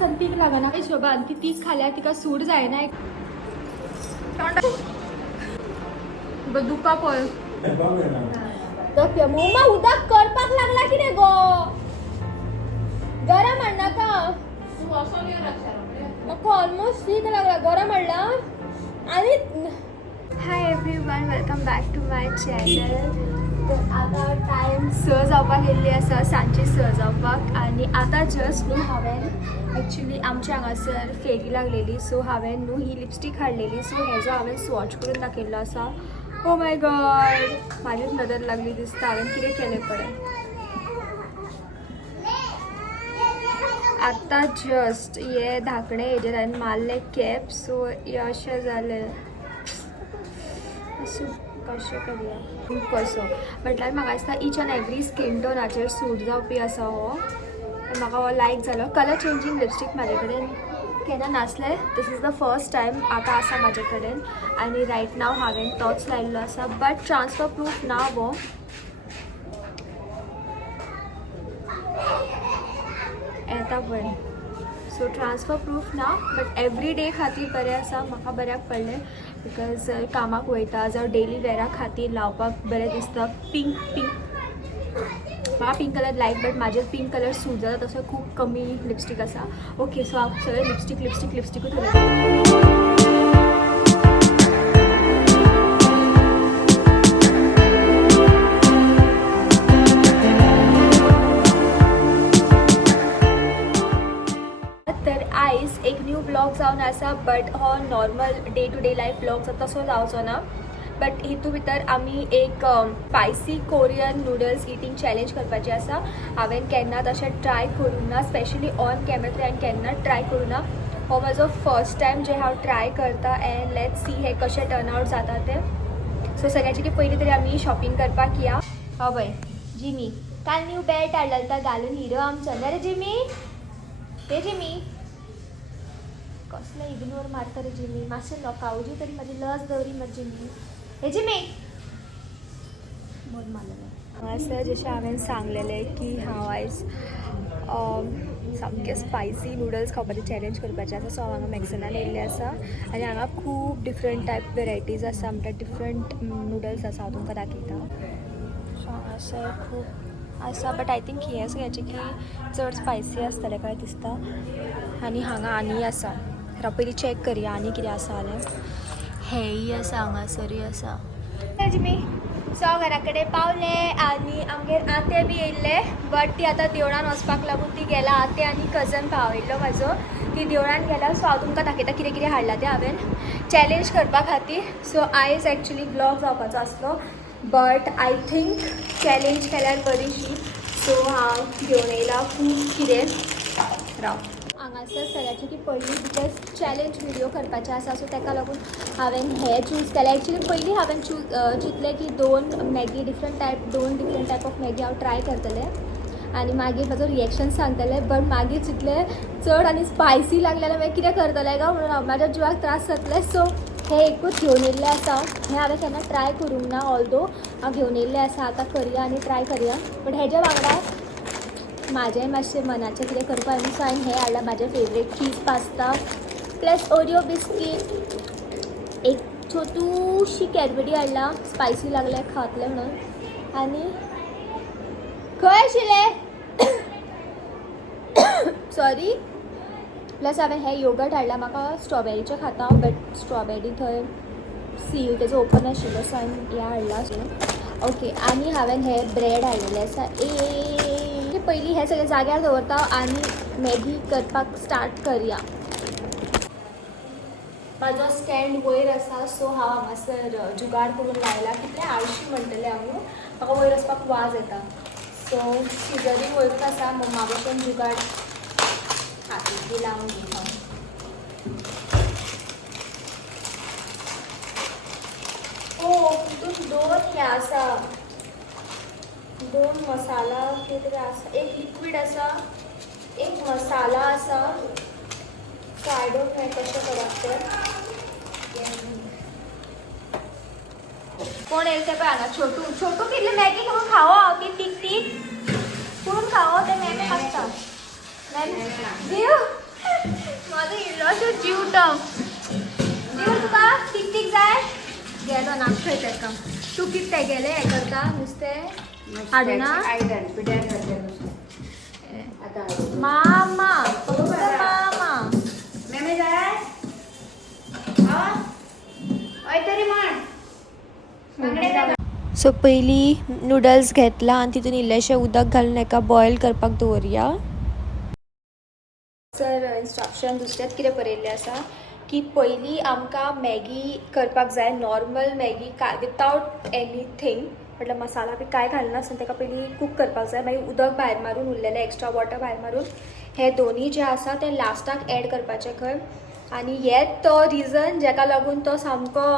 संतीक लागना शोभा ती तीक खाल्यार तिका सूट जायना दुखा पळय मम्मा उदक करपाक लागला कितें गो गरम हाडनाका म्हाका ऑलमोस्ट शीक लागला गरम हाडला आणि hi everyone welcome back to my channel. तर आता टायम स जावपाक येयल्ली आसा सांजची स जावपाक आनी आतां जस्ट न्हू हांवें एक्चुली आमच्या हांगासर फेरी लागलेली सो हांवें न्हू ही लिपस्टीक हाडलेली सो हेजो हांवें स्वॉच करून दाखयल्लो आसा. ओ माय गॉड म्हाजीच नदर लागली दिसता हांवें कितें केलें पळय. आतां जस्ट हे धाकणें हेजेर हांवें मारलें कॅप सो हें अशें जालें. कशें करया खूब कसो म्हटल्यार म्हाका दिसता ईच एंड एवरी स्कीन टोनाचेर सूट जावपी आसा हो. म्हाका हो लायक जालो. कलर चेंजींग लिपस्टीक म्हाजे कडेन केन्ना नासलें. This is the first time आतां आसा म्हाजे कडेन आनी रायट नाव हांवें तोच लायिल्लो आसा बट ट्रान्सफर प्रूफ ना हो. येता पळय सो ट्रान्सफर प्रूफ ना बट एवरी डे खातीर बरें आसा. म्हाका बऱ्याक पडलें बिकॉज कामाक वयता जावं डेली वेअरा खातीर लावपाक बरें दिसता. पिंक म्हाका पिंक कलर लायक बट म्हाजेर पिंक कलर सूट जाता तसो खूब कमी लिपस्टीक आसा. ओके सो हांव सगळें लिपस्टीकूच उलयता. एक न्यू ब्लॉग जावन आसा बट हो normal day to day life blog तसो जावचो ना. बट हितू भितर आमी एक spicy Korean noodles eating challenge करपाचें आसा. हांवें केन्ना तशें ट्राय करूं ना स्पेशली ऑन कॅमेरा हांवें केन्ना ट्राय करूं ना. हो म्हजो फर्स्ट टायम जे हांव ट्राय करता एंड लेट्स सी हे कशें टर्न आवट जाता ते. सो सगळ्याचे की पयलीं तरी आमी शॉपिंग करपाक या. हय जिमी काल न्यू बेल्ट हाडलेलो घालून हिरो आमचो ना रे जिमी. ते जिमी कसले इग्नोर मारता रे जिमी. मातशें लोकावजी तरी म्हाजी लज दवरी मात जिमी. हे जिमी मोद मारलें असं जशें हांवें सांगलेलें की हांव आयज सामकें स्पायसी नूडल्स खावपाचें चॅलेंज करपाचें आसा. सो हांव हांगा मॅक्सनान येयल्लें आसा आनी हांगा खूब डिफरंट टायप वेरायटीज आसा म्हणल्यार डिफरंट नूडल्स आसा. हांव तुमकां दाखयता. सो हांगासर खूब आसा बट आय थिंक हे सगळ्याचे की चड स्पायसी आसतलें काय दिसता. आनी हांगा आनी आसा पयलीं चॅक करया आनी कितें आसा जाल्यार. हेय आसा हांगासरूय आसा. जिमी सो हांव घरा कडेन पावले आनी आमगेर आते बी येयल्ले बट ती आतां देवळान वचपाक लागून ती गेला. आते आनी कजन भाव येयल्लो म्हाजो ती देवळान गेला. सो हांव तुमकां दाखयता कितें कितें हाडलां तें हांवें चॅलेंज करपा खातीर. सो आयज एक्चुली ब्लॉग जावपाचो आसलो बट आय थिंक चॅलेंज केल्यार बरीशी. सो हांव घेवन येयला खूब कितें राव हांगासर सगळ्याची की पयलीं बिकॉज चॅलेंज व्हिडियो करपाचें आसा सो ताका लागून हांवें हें चूज केलें. एक्चुली पयलीं हांवें चिंतलें की दोन डिफरंट टायप ऑफ मॅगी हांव ट्राय करतलें आनी मागीर म्हाजो रिएक्शन सांगतलें. बट मागीर चिंतलें चड आनी स्पायसी लागलें जाल्यार मागीर कितें करतलें काय म्हणून म्हाज्या जिवाक त्रास जातले. सो हें एकूच घेवन येयल्लें आसा. हें हांवें केन्ना ट्राय करूंक ना ऑल्दो हांव घेवन येयल्लें आसा. आतां करया आनी ट्राय करया. बट हेज्या वांगडा म्हाजें मातशें मनाचें कितें करपा न्हू. सो हांवें हें हाडलां म्हाजें फेवरेट चीज पास्ता प्लस ओरियो बिस्कीट. एक छोटूशी कॅडबरी हाडला स्पायसी लागलें खातलें म्हणून. आनी खंय आशिल्लें सॉरी प्लस हांवें हें योगर्ट हाडलां. म्हाका स्ट्रॉबेरीचें खाता बट स्ट्रॉबेरी थंय सील तेजो ओपन आशिल्लो सो हांवें हें हाडलां आशिल्लें. ओके आनी हांवें हें ब्रेड हाडलेलें आसा. पयलीं हें सगळें जाग्यार दवरता आनी मॅगी करपाक स्टार्ट करया. म्हाजो स्टँड वयर आसा सो हांव हांगासर जुगाड करून लायला. कितलें आळशी म्हणटलें हांव न्हू म्हाका वयर वचपाक वाज येता. सो सिजरींग वयरूच आसा मम्मा भशेन जुगाड हातीक बी लावन घेता. ओ तितून दोन हें आसा दोन मसाला कितें तरी आसा. एक लिक्वीड आसा एक मसाला आसा. सो आय डोंट नो कशें करप तें. कोण येईल ते पळय हांगा छोटू कितले मॅगी करून खावो ती टीक करून खावो ते मॅगी खाता. जीव कुठं तुका ठीक ठीक जाय गेलो नाश्ता येते का तू किती गेले हे करता नुसते हाडना मामा मामा मेमे जाय तरी म्हण सो पयली नूडल्स घेतला आणि तितून इल्लेशें उदक घालून एका बॉयल करपाक दवरया. सर इन्स्ट्रक्शन दुसऱ्यात कितें बरयल्लें आसा की पयलीं आमकां मॅगी करपाक जाय नॉर्मल मॅगी काय विथआउट एनीथींग म्हटल्यार मसाला बी काय घालनासतना ताका पयलीं कूक करपाक जाय मागीर उदक भायर मारून उरलेलें एक्स्ट्रा वॉटर भायर मारून हे दोनी जे आसा ते लास्टाक एड करपाचे खंय आनी हेच तो रिजन जेका लागून तो सामको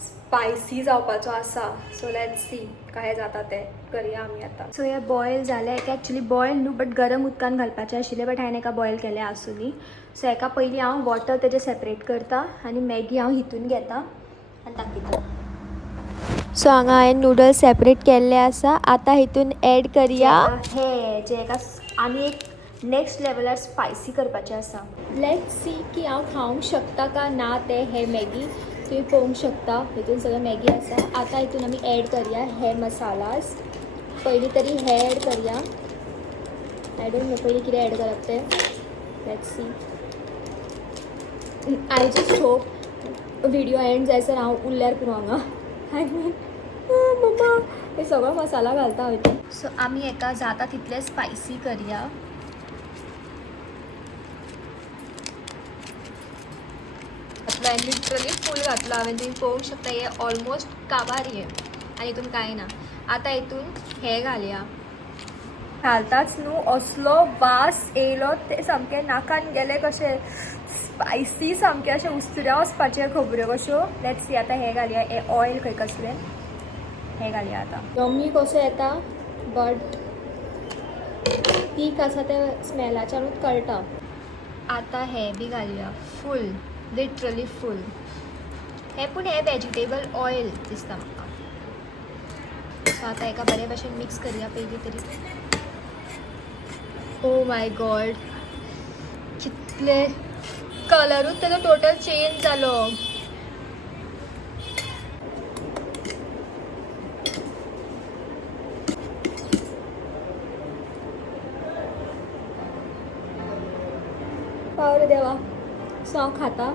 स्पायसी जावपाचो आसा. सो लेट्स सी काय जाता ते करया आमी आतां. सो हे बॉयल जालें हेका एक्चुली बॉयल न्हू बट गरम उदकान घालपाचें आशिल्लें बट हांवें एका बॉयल केलें आसुनी. सो हेका पयलीं हांव वॉटर तेजें सेपरेट करता आनी मॅगी हांव हितून घेता आनी दाखयता. सो हांगा हांवें नूडल्स सेपरेट केल्ले आसा. आतां हितून एड करया हे जे एका आनी एक नेक्स्ट लेवलार स्पायसी करपाचें आसा. लेट्स सी की हांव खावंक शकता का ना ते हे मॅगी तुम्ही पळोवंक शकता. हितून सगळं मॅगी आसा. आतां हितून आमी एड करया हे मसालास. पयलीं तरी हे एड करया. आय डोंट नो पयलीं कितें एड करप ते let's see. I just hope video end जायसर हांव उरल्यार पुरो हांगा आय मीन मम्मा हे सगळो मसाला घालता हांव हितून. सो आमी हेका जाता तितले स्पायसी करया. लिटरली फूल घातलो हांवें. तुम्ही पळोवंक शकता हे ऑलमोस्ट काबार हे आनी हितून कांय ना. आतां हितून हे घालया. घालताच न्हू असलो वास येयलो ते सामकें नाकान गेले कशें स्पायसी सामकें अशें उस्तुऱ्या वचपाचें खबऱ्यो कश्यो. लेट्स सी आतां हे घालया. हे ऑयल खंय कसलें हे घालया. आतां यम्मी कसो येता बट तीख आसा ते स्मेलाच्यानूच कळटा. आतां हे बी घालया फूल लिटरली फूल. हे पूण हे वेजिटेबल ऑयल दिसता म्हाका. सो आतां एका बरे भशेन मिक्स करया पयलीं तरी. ओ माय गॉड कितले कलरूच तेजो टोटल चेंज जालो. पावरे देवा. सो हांव खाता.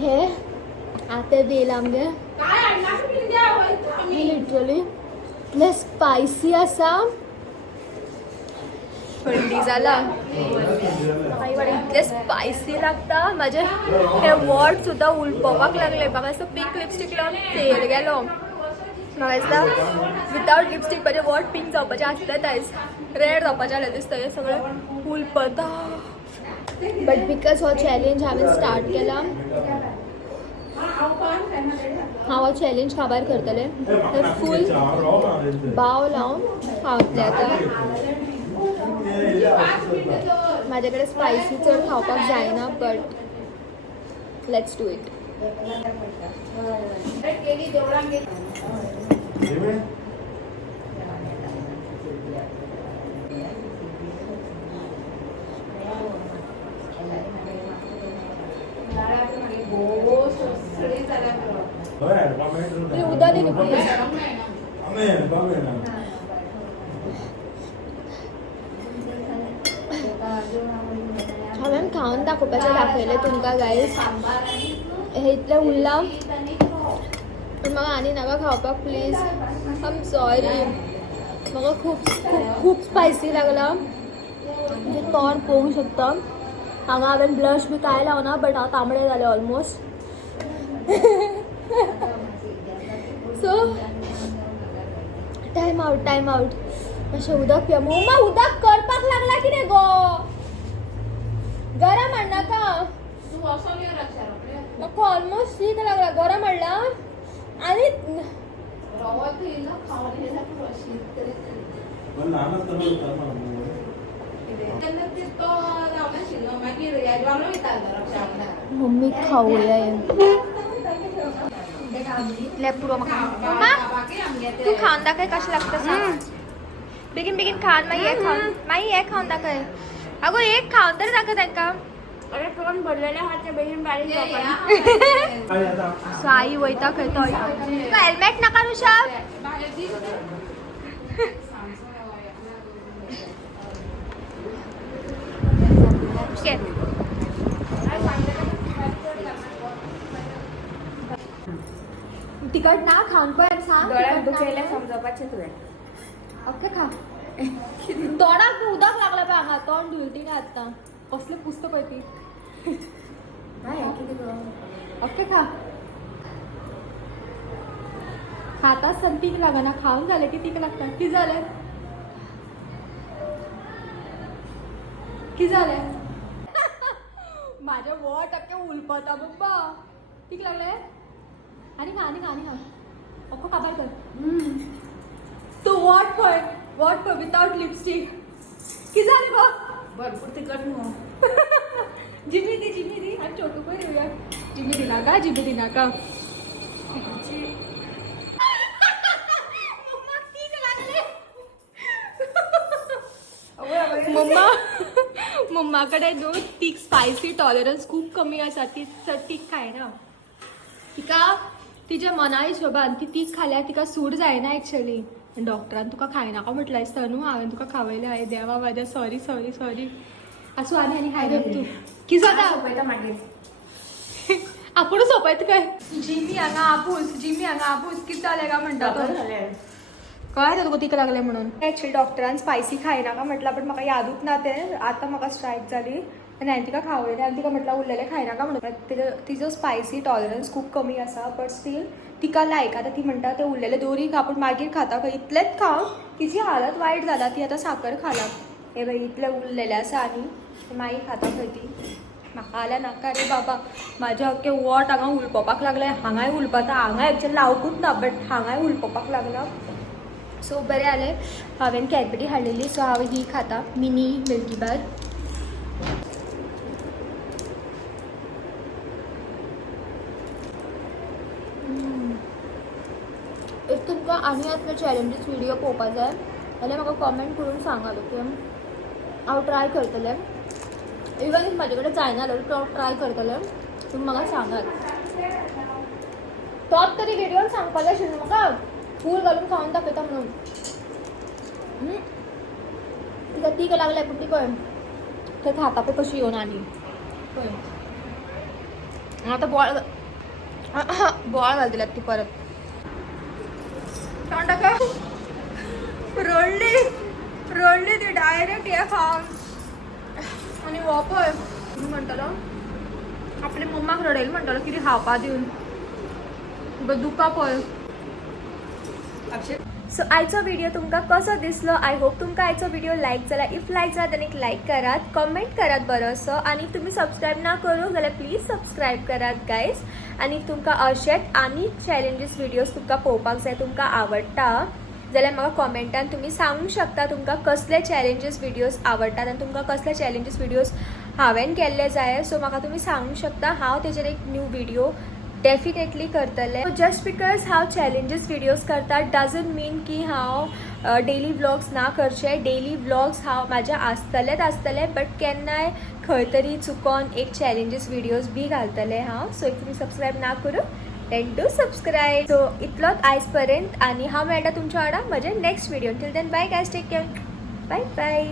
हे आते बेल आमगे लिटरली इतले स्पायसी आसा. थंडी जाला इतले स्पायसी लागता. म्हाजे हे वर्ड सुद्दां उलपपाक लागले. म्हाका असो पिंक लिपस्टीक लावन फेल गेलो. म्हाका दिसता विथआउट लिपस्टीक म्हाजे वर्ड पिंक जावपाचे आसलेच आयज रेड जावपाचे आसले दिसता. हे सगळें उलपता. बट बिकॉज हो चॅलेंज हांवें स्टार्ट केला हांव हो चॅलेंज काबार करतले तर फूल बाव लावन खावतले. आतां म्हाजे कडेन स्पायसी चड खावपाक जायना बट लेट्स डू इट. उदा दे प्लीज. हांवें खावन दाखोवपाचें दाखयलें तुमकां गायज. हे इतलें उरलां पूण म्हाका आनी नाका खावपाक प्लीज. I am sorry. म्हाका खूब खूब खूब स्पायसी लागला. म्हणजे तोंड पळोवंक शकता. हांगा हांवें ब्लश बी कांय लावना बट हांव तांबडें जालें ऑलमोस्ट. सो आतां टाइम आउट अशें उदक पिया मम्मा उदक करपाक लागला कितें गो गरम हाडनाका म्हाका ऑलमोस्ट शीक लागला गरम हाडला आनी मम्मी खाऊया इतल्या पुरो मम्मा तू खावन दाखय कशें लागता सांग बेगीन बेगीन खावन मागीर हे खावन दाखय अगो एक खावन तरी दाखय तांकां अरे फोन भरलेले हात बेगीन बारीक सो आई वयता खंय तो हेल्मेट नाका नुशा तिकट ना खावन पळय सांग दोळ्यात दुखयले समजपाचें तुवें ओके खा तोंडाक उदक लागला पळय हांगा तोंड धुलती ना आतां कसलें पुस्त पळय ती ओके खा खाता आसतना तीक लागना खावन जालें की तीक लागता कितें जालें कितें जालें म्हाजें वोट अख्खें उलपता बाबा तीक लागलें आनी खा ओको काबार कर तू वॉट पळय विथआउट लिपस्टिक कितें जालें गो भरपूर तिखट न्हू जिमी दी आनी छोटू पळय येवया जिमी दिनाका मम्मा कडेन न्हू तीक स्पायसी टॉलरन्स खूब कमी आसा ती चड तीक खायना तिका तिच्या मना हिशोबान ती तीक खाल्यार तिका सूट जायना एक्चुअली डॉक्टरान तुका खायनाका म्हटलें आसता न्हू हांवें तुका खावयलें हाय देवा म्हाज्या सॉरी आसूं आनी खायना तूं कितें जाता पळयता मागीर आपूण सोंपयता काय जिमी हांगा आपूस कितें जालें काय म्हणटा तो कळ्ळें तुका तीक लागलें म्हणून एक्चुअली डॉक्टरान स्पायसी खायनाका म्हटलां बट म्हाका यादूच ना तें आतां म्हाका स्ट्रायक जाली आनी हांवें तिका खावयलें आनी तिका म्हटलां उरलेलें खायनाका म्हणून तिजो स्पायसी टॉलरन्स खूब कमी आसा बट स्टील तिका लायक आतां ती म्हणटा तें उरलेलें दोरी खा पूण मागीर खाता खंय इतलेंच खावं तिची हालत वायट जाला ती आतां साकर खाला हे बाई इतलें उरलेलें आसा आनी मागीर खाता खंय ती म्हाका जाल्यार नाका रे बाबा म्हाजें अख्खें वोट हांगा उलपपाक लागलें हांगाय उलपता हांगा एक्चुअली लावकूच ना बट हांगाय उलपपाक लागला सो बरें जालें हांवें कॅडबरी हाडलेली सो हांव ही खाता मिनी मिल्की बार इफ तुमकां आनी असले चॅलेंजीस व्हिडिओ पळोवपाक जाय जाल्यार म्हाका कॉमेंट करून सांगात ओके हांव ट्राय करतलें इवन इफ म्हाजे कडेन जायना जाल्यार तो ट्राय करतलें तुमी म्हाका सांगात तोच तरी व्हिडिओन सांगपाचें आशिल्लें म्हाका फूल घालून खावन दाखयता म्हणून तिका तीक लागलें पूण ती पळय थंय खाता पळय कशी येवन आनी पळय आतां बोवाळ घालतल्यात ती परत तोंडाका रडली ती डायरेक्ट हे खावन आनी हो पळय म्हणटलो आपल्या मम्माक रडयलें म्हणटलो कितें खावपा दिवन दुखा पळय सो आयचो व्हिडिओ तुमकां कसो दिसलो आय होप तुमकां आयचो व्हिडिओ लायक जाला इफ लायक जाला जाल्यार एक लायक करात कमेंट करात बरोसो आनी तुमी सबस्क्रायब ना करूंक जाल्यार प्लीज सबस्क्रायब करात गायज आनी तुमकां अशेंच आनी चॅलेंजीस व्हिडिओज तुमकां पळोवपाक जाय तुमकां आवडटा जाल्यार म्हाका कमेंटान तुमी सांगूंक शकता तुमकां कसले चॅलेंजीस व्हिडिओज आवडटात आनी तुमकां कसले चॅलेंजीस व्हिडिओज हांवें केल्ले जाय सो म्हाका तुमी सांगूंक शकता हांव तेजेर एक न्यू व्हिडिओ डेफिनेटली करतले जस्ट बिकॉज हांव चॅलेंजीस व्हिडिओज करता डजंट मीन की हांव डेली व्लॉग्स ना करचे डेली व्लॉग्स हांव म्हाजे आसतले बट केन्नाय खंय तरी चुकोन एक चॅलेंजीस व्हिडिओज बी घालतले हांव सो एक तुमी सबस्क्रायब ना करूं देन डू सबस्क्रायब सो इतलोच आयज पर्यंत आनी हांव मेळटा तुमच्या वांगडा म्हजे next video till then bye guys take care bye